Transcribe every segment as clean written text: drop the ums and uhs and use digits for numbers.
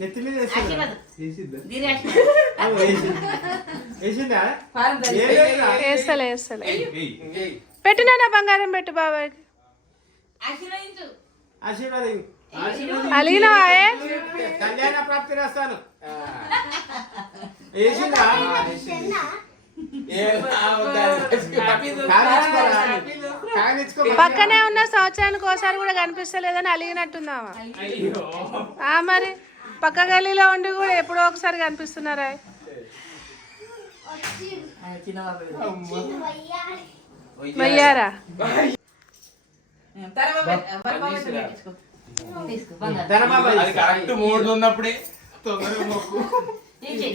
నెత్తి మీద వేస్తలే పెట్టినా బంగారం పెట్టు బాబాయ్కి. ఆశీర్వాదం అలిగినా కళ్యాణ ప్రాప్తి రాస్తాను. పక్కనే ఉన్న సంవత్సరానికి ఒకసారి కూడా కనిపిస్తలేదని అలిగినట్టుందామా? మరి పక్క గల్లీలో ఉండి కూడా ఎప్పుడో ఒకసారి కనిపిస్తున్నారా? వయ్యారా ఉన్నప్పుడే తొందరగా మొక్కు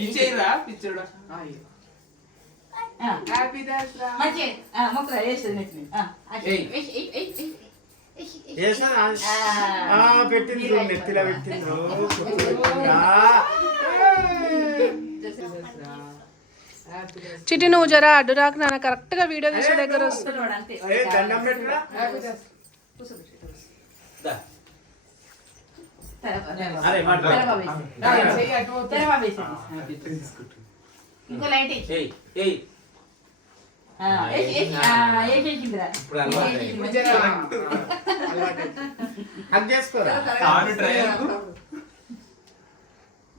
ఇచ్చేయరా పిచ్చోడా. పెట్టింది నెత్తిలో పెట్టిండ్రు. చిట్టి నువ్వు జరా అడ్డు రాకు నాన్న, కరెక్ట్ గా వీడియో తీసే దగ్గర వస్తున్నాడు.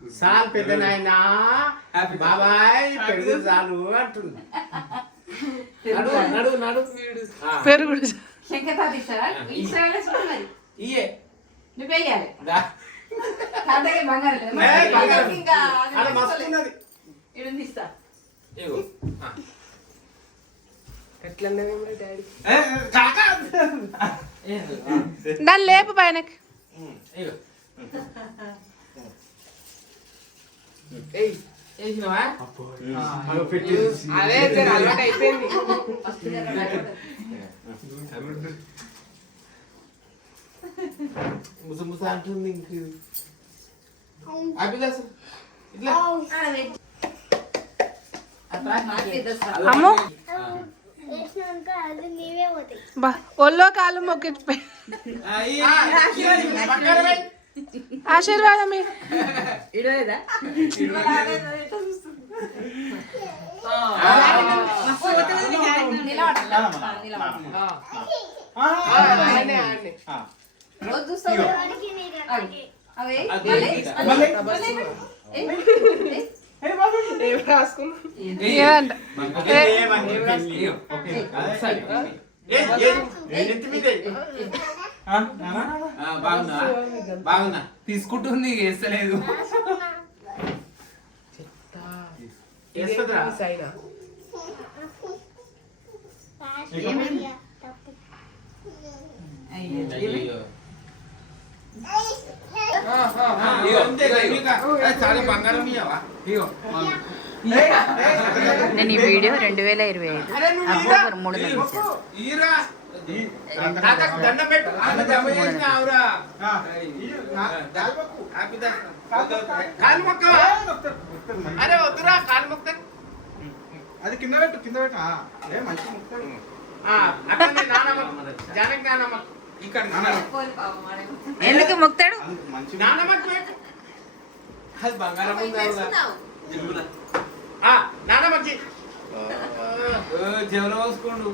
సాల్ పెద్ద నాయనా బాబాయ్ పెరుగు చాలు అంటుంది. నడు నడు పెరుగుడు దాన్ని లేపు పైనకి. ముసముస అంటుంది. అమ్మో బా ఒళ్ళో కాళ్ళు మొక్కిపోయి ఆశీర్వాదం బాగున్నా తీసుకుంటుంది వేస్తలేదు. బంగారం నేను ఈ వీడియో 2025 అక్టోబర్ 3 అరే వద్దురా కాలు మొక్క. అది కింద పెట్టు కింద పెట్టు. మంచి జానకి నానమ్మ ఎందుకు మొక్తాడు? నానమ్మకి అది బంగారం నానమ్మకి జవన పోసుకోండు.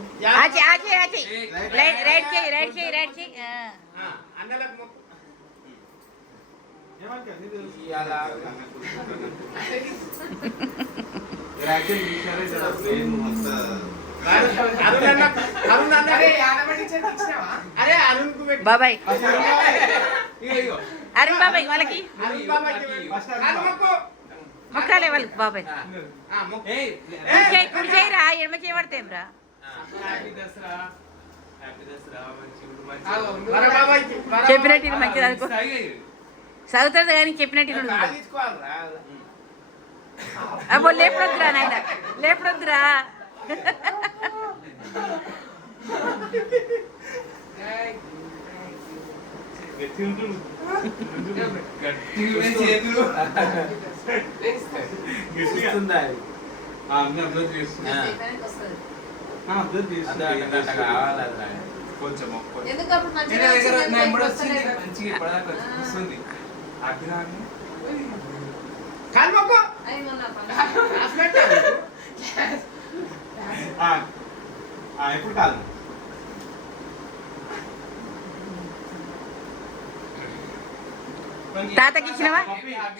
అన్నలకు బాబాయ్ అరుణ్ బాబాయ్ వాళ్ళకి మొక్కాలే వాళ్ళకి బాబాయ్. కుడి చేయరా ఎడమకి పడతాం రా. చెప్పినట్టు మంచిది అనుకో, చదువుతుంది కానీ చెప్పినట్టు అబ్బో లేపడొద్దురా నాయన లేపడొద్దురా. కొంచెం ఎందుకు అప్పుడు నేను మంచిగా దగ్గర వచ్చింది, నా ఎంబడి వస్తలేదు. వచ్చింది మంచిగా ఇప్పటిదాకా వస్తుంది అగ్గిరాని కాలు మొక్కు అయ్యి మొన్న రాసి పెట్టాలి. ఇప్పుడు కాదు తాతకి ఇచ్చినవా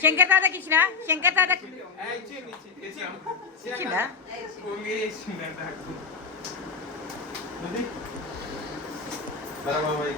శంకర్ తాతకి ఇచ్చినా శంకర్ తాతకి ఇచ్చిందా బరాబర్